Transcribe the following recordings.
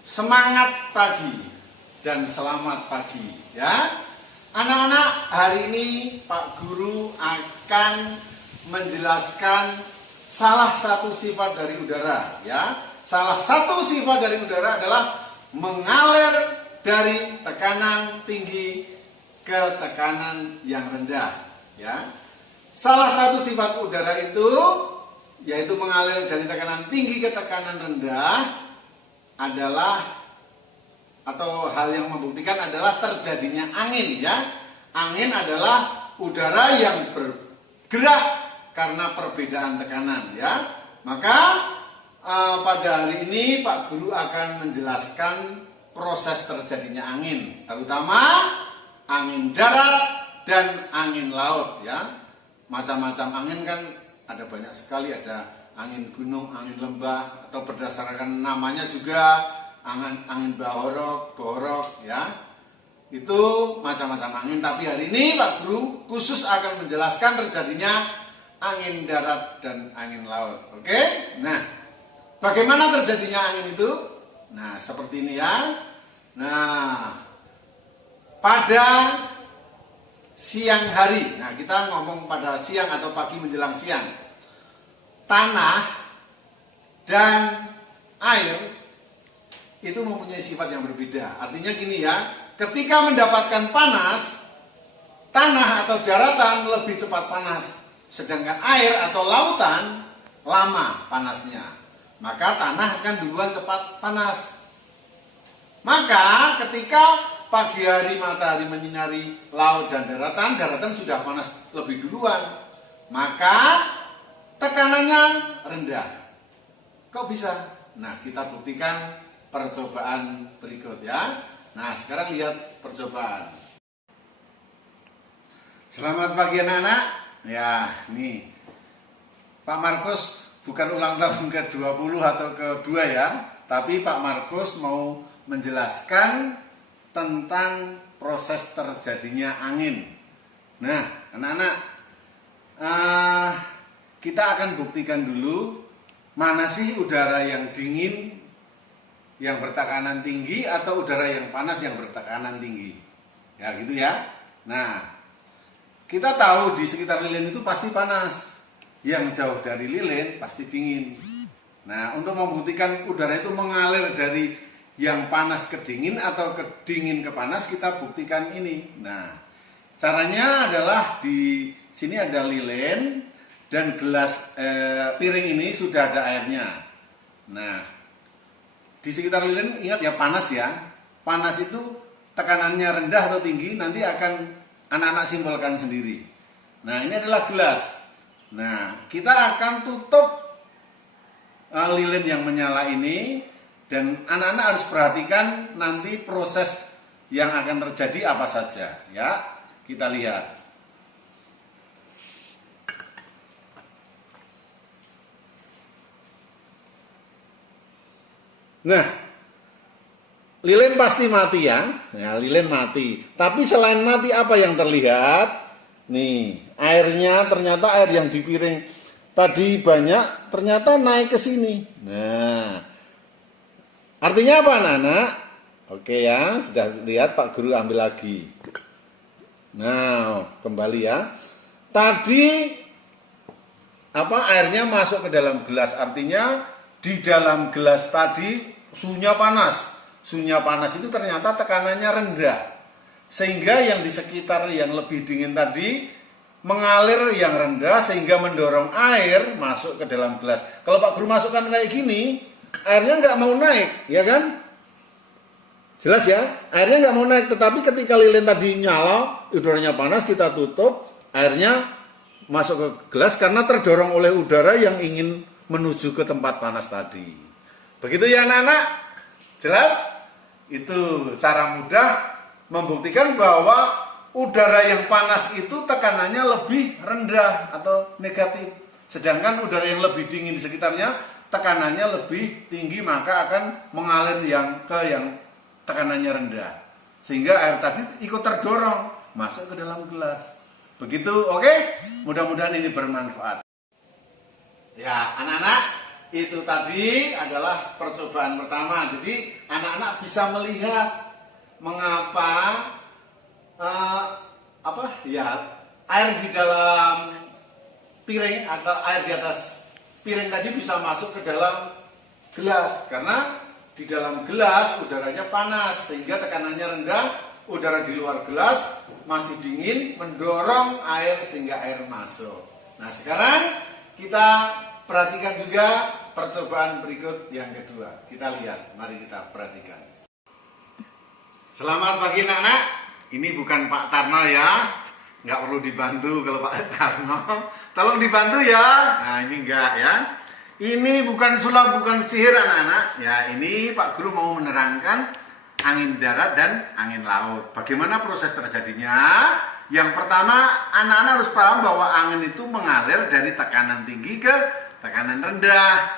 Semangat pagi dan selamat pagi ya. Anak-anak, hari ini Pak Guru akan menjelaskan salah satu sifat dari udara ya. Salah satu sifat dari udara adalah mengalir dari tekanan tinggi ke tekanan yang rendah ya. Salah satu sifat udara itu yaitu mengalir dari tekanan tinggi ke tekanan rendah adalah atau hal yang membuktikan adalah terjadinya angin ya. Angin adalah udara yang bergerak karena perbedaan tekanan ya. Maka pada hari ini Pak Guru akan menjelaskan proses terjadinya angin, terutama angin darat dan angin laut ya. Macam-macam angin kan ada banyak sekali, ada angin gunung, angin lembah, atau berdasarkan namanya juga angin borok ya. Itu macam-macam angin, tapi hari ini Pak Guru khusus akan menjelaskan terjadinya angin darat dan angin laut. Oke? Nah, bagaimana terjadinya angin itu? Nah, seperti ini ya. Nah, pada siang hari. Nah, kita ngomong pada siang atau pagi menjelang siang. Tanah dan air itu mempunyai sifat yang berbeda. Artinya gini ya, ketika mendapatkan panas, tanah atau daratan lebih cepat panas, sedangkan air atau lautan lama panasnya. Maka tanah akan duluan cepat panas. Maka ketika pagi hari matahari menyinari laut dan daratan, daratan sudah panas lebih duluan. Maka tekanannya rendah. Kok bisa? Nah, kita buktikan percobaan berikut ya. Nah, sekarang lihat percobaan. Selamat pagi anak-anak. Ya, nih. Pak Markus bukan ulang tahun ke-20 atau ke-2 ya. Tapi Pak Markus mau menjelaskan tentang proses terjadinya angin. Nah, anak-anak, kita akan buktikan dulu mana sih udara yang dingin yang bertekanan tinggi atau udara yang panas yang bertekanan tinggi. Ya gitu ya. Nah, kita tahu di sekitar lilin itu pasti panas. Yang jauh dari lilin pasti dingin. Nah, untuk membuktikan udara itu mengalir dari yang panas ke dingin atau ke dingin ke panas, kita buktikan ini. Nah, caranya adalah di sini ada lilin dan gelas piring ini sudah ada airnya. Nah, di sekitar lilin ingat ya panas ya. Panas itu tekanannya rendah atau tinggi nanti akan anak-anak simpulkan sendiri. Nah, ini adalah gelas. Nah, kita akan tutup lilin yang menyala ini. Dan anak-anak harus perhatikan nanti proses yang akan terjadi apa saja ya. Kita lihat. Nah, lilin pasti mati ya. Ya, lilin mati. Tapi selain mati apa yang terlihat? Nih, airnya ternyata air yang di piring tadi banyak ternyata naik ke sini. Nah, artinya apa anak-anak? Oke ya, sudah lihat Pak Guru ambil lagi. Nah, kembali ya. Tadi airnya masuk ke dalam gelas, artinya di dalam gelas tadi suhunya panas. Suhunya panas itu ternyata tekanannya rendah. Sehingga yang di sekitar yang lebih dingin tadi mengalir yang rendah sehingga mendorong air masuk ke dalam gelas. Kalau Pak Guru masukkan kayak gini, airnya nggak mau naik, ya kan? Jelas ya, airnya nggak mau naik. Tetapi ketika lilin tadi nyala, udaranya panas, kita tutup, airnya masuk ke gelas karena terdorong oleh udara yang ingin menuju ke tempat panas tadi. Begitu ya anak-anak? Jelas? Itu cara mudah membuktikan bahwa udara yang panas itu tekanannya lebih rendah atau negatif. Sedangkan udara yang lebih dingin di sekitarnya tekanannya lebih tinggi, maka akan mengalir yang tekanannya rendah. Sehingga air tadi ikut terdorong masuk ke dalam gelas. Begitu, oke? Mudah-mudahan ini bermanfaat. Ya, anak-anak, Itu tadi adalah percobaan pertama. Jadi anak-anak bisa melihat mengapa air di dalam piring atau air di atas piring tadi bisa masuk ke dalam gelas, karena di dalam gelas udaranya panas sehingga tekanannya rendah, udara di luar gelas masih dingin mendorong air sehingga air masuk. Nah, sekarang kita perhatikan juga percobaan berikut yang kedua. Kita lihat, mari kita perhatikan. Selamat pagi anak-anak. Ini bukan Pak Tarno ya. Nggak perlu dibantu kalau Pak Tarno. Tolong dibantu ya. Nah, ini enggak ya. Ini bukan sulap, bukan sihir anak-anak. Ya, ini Pak Guru mau menerangkan angin darat dan angin laut. Bagaimana proses terjadinya? Yang pertama, anak-anak harus paham bahwa angin itu mengalir dari tekanan tinggi ke tekanan rendah.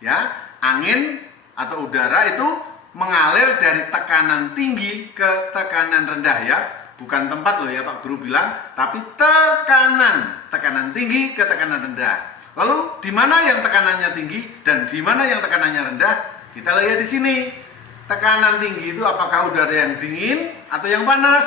Ya, angin atau udara itu mengalir dari tekanan tinggi ke tekanan rendah ya. Bukan tempat loh ya Pak Guru bilang, tapi tekanan tinggi ke tekanan rendah. Lalu di mana yang tekanannya tinggi dan di mana yang tekanannya rendah? Kita lihat di sini. Tekanan tinggi itu apakah udara yang dingin atau yang panas?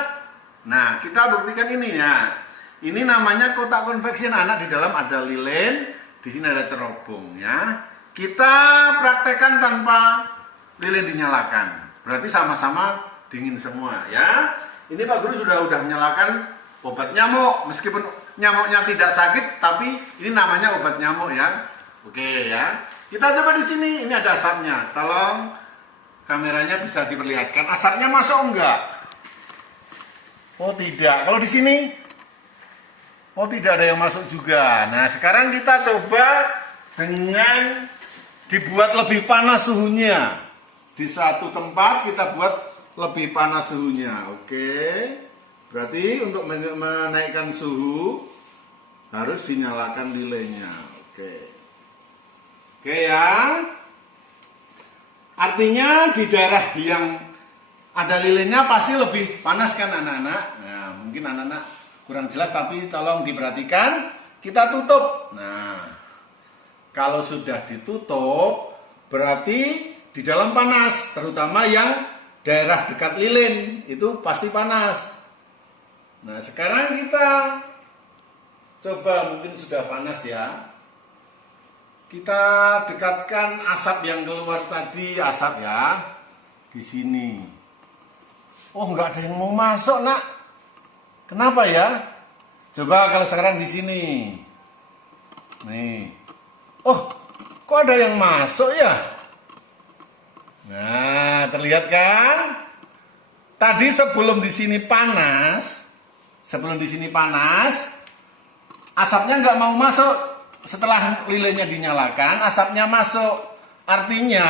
Nah, kita buktikan ini ya. Ini namanya kotak konveksi anak, di dalam ada lilin, di sini ada cerobong ya. Kita praktekkan tanpa lilin dinyalakan. Berarti sama-sama dingin semua ya. Ini Pak Guru sudah menyalakan obat nyamuk, meskipun nyamuknya tidak sakit, tapi ini namanya obat nyamuk ya. Oke ya. Kita coba di sini, ini ada asapnya. Tolong kameranya bisa diperlihatkan. Asapnya masuk enggak? Oh tidak. Kalau di sini, oh tidak ada yang masuk juga. Nah sekarang kita coba dengan dibuat lebih panas suhunya. Di satu tempat kita buat lebih panas suhunya. Oke. Berarti untuk menaikkan suhu harus dinyalakan lilinnya. Oke ya. Artinya di daerah yang ada lilinnya pasti lebih panas kan anak-anak. Nah, mungkin anak-anak kurang jelas tapi tolong diperhatikan. Kita tutup. Nah, kalau sudah ditutup berarti di dalam panas, terutama yang daerah dekat lilin itu pasti panas. Nah sekarang kita coba, mungkin sudah panas ya. Kita dekatkan asap yang keluar tadi, asap ya, di sini. Oh nggak ada yang mau masuk nak. Kenapa ya? Coba kalau sekarang di sini. Nih. Oh kok ada yang masuk ya? Nah terlihat kan? Tadi sebelum di sini panas. Asapnya nggak mau masuk. Setelah lilinnya dinyalakan, asapnya masuk. Artinya,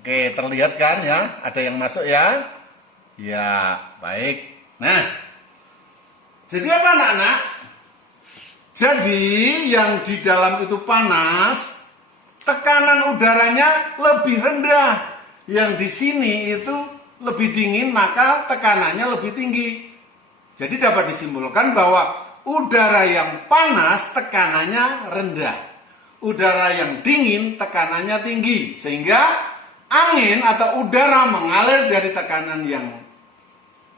oke terlihat kan ya, ada yang masuk ya. Ya, baik. Nah, jadi apa anak-anak? Jadi yang di dalam itu panas, tekanan udaranya lebih rendah. Yang di sini itu lebih dingin, maka tekanannya lebih tinggi. Jadi dapat disimpulkan bahwa udara yang panas tekanannya rendah. Udara yang dingin tekanannya tinggi. Sehingga angin atau udara mengalir dari tekanan yang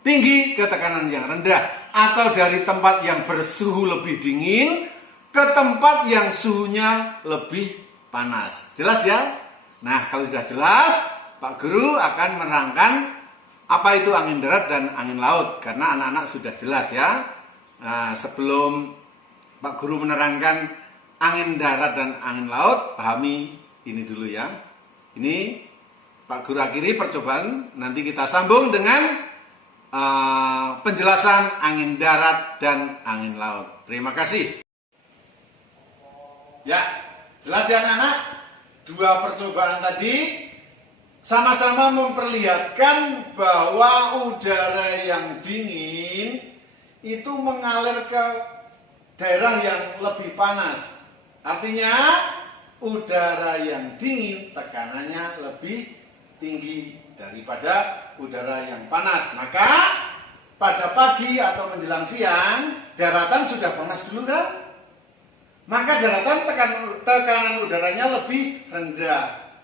tinggi ke tekanan yang rendah. Atau dari tempat yang bersuhu lebih dingin ke tempat yang suhunya lebih panas. Jelas ya? Nah kalau sudah jelas, Pak Guru akan menerangkan apa itu angin darat dan angin laut, karena anak-anak sudah jelas ya. Nah, sebelum Pak Guru menerangkan angin darat dan angin laut, pahami ini dulu ya. Ini Pak Guru akhiri percobaan, nanti kita sambung dengan penjelasan angin darat dan angin laut. Terima kasih. Ya, jelas ya anak-anak? Dua percobaan tadi sama-sama memperlihatkan bahwa udara yang dingin itu mengalir ke daerah yang lebih panas. Artinya udara yang dingin tekanannya lebih tinggi daripada udara yang panas. Maka pada pagi atau menjelang siang daratan sudah panas dulu kan? maka daratan tekanan udaranya lebih rendah.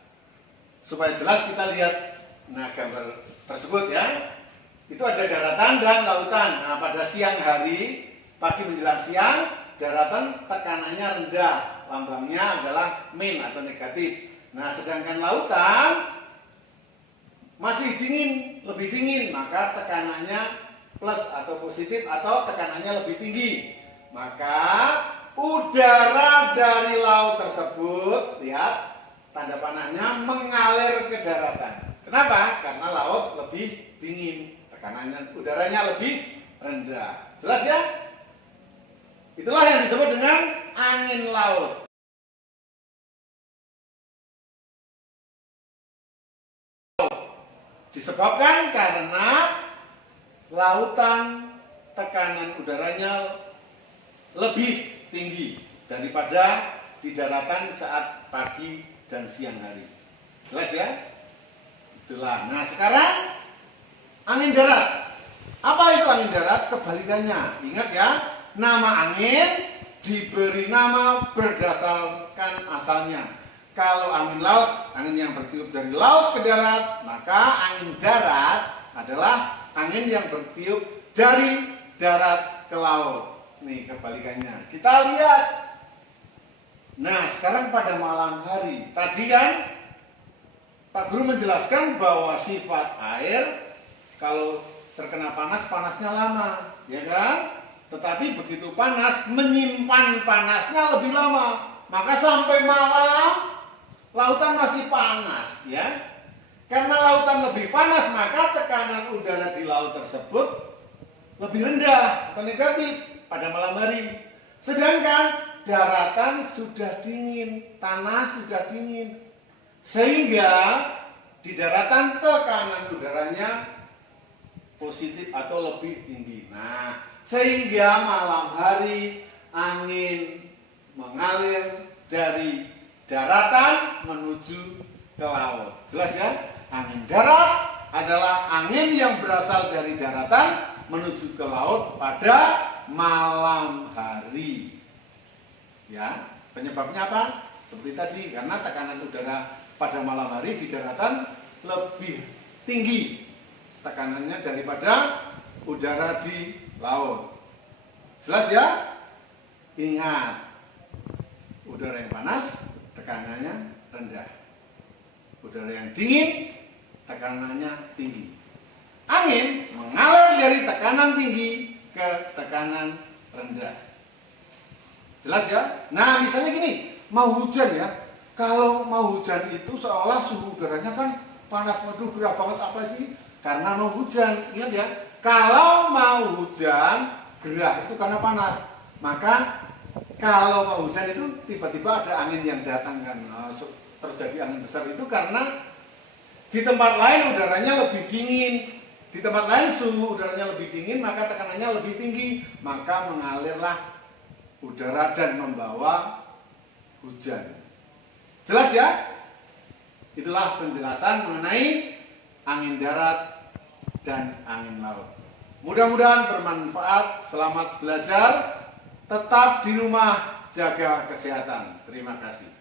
Supaya jelas kita lihat gambar tersebut ya. Itu ada daratan dan lautan. Nah, pada siang hari, pagi menjelang siang, daratan tekanannya rendah. Lambangnya adalah min atau negatif. Nah, sedangkan lautan masih dingin, lebih dingin, maka tekanannya plus atau positif atau tekanannya lebih tinggi. Maka udara dari laut tersebut, lihat tanda panahnya, mengalir ke daratan. Kenapa? Karena laut lebih dingin, tekanannya udaranya lebih rendah. Jelas ya? Itulah yang disebut dengan angin laut. Disebabkan karena lautan tekanan udaranya lebih tinggi daripada di daratan saat pagi dan siang hari. Jelas ya? Itulah. Nah, sekarang angin darat. Apa itu angin darat? Kebalikannya. Ingat ya, nama angin diberi nama berdasarkan asalnya. Kalau angin laut, angin yang bertiup dari laut ke darat, maka angin darat adalah angin yang bertiup dari darat ke laut. Nih kebalikannya. Kita lihat. Nah, sekarang pada malam hari. Tadi kan Pak Guru menjelaskan bahwa sifat air kalau terkena panas, panasnya lama, ya kan? Tetapi begitu panas, menyimpan panasnya lebih lama. Maka sampai malam lautan masih panas, ya. Karena lautan lebih panas, maka tekanan udara di laut tersebut lebih rendah atau negatif pada malam hari. Sedangkan daratan sudah dingin, tanah sudah dingin. Sehingga di daratan tekanan udaranya positif atau lebih tinggi. Nah, sehingga malam hari angin mengalir dari daratan menuju ke laut. Jelas ya? Angin darat adalah angin yang berasal dari daratan menuju ke laut pada malam hari. Ya, penyebabnya apa? Seperti tadi, karena tekanan udara pada malam hari di daratan lebih tinggi tekanannya daripada udara di laut. Jelas ya? Ingat, udara yang panas tekanannya rendah. Udara yang dingin tekanannya tinggi. Angin mengalir dari tekanan tinggi ke tekanan rendah. Jelas ya? Nah, misalnya gini, mau hujan ya. Kalau mau hujan itu seolah suhu udaranya kan panas, waduh gerah banget apa sih? Karena mau hujan. Ingat ya, kalau mau hujan gerah itu karena panas. Maka kalau mau hujan itu tiba-tiba ada angin yang datang kan, terjadi angin besar itu karena di tempat lain udaranya lebih dingin, di tempat lain suhu udaranya lebih dingin, maka tekanannya lebih tinggi, maka mengalirlah udara dan membawa hujan. Jelas ya? Itulah penjelasan mengenai angin darat dan angin laut. Mudah-mudahan bermanfaat. Selamat belajar. Tetap di rumah, jaga kesehatan. Terima kasih.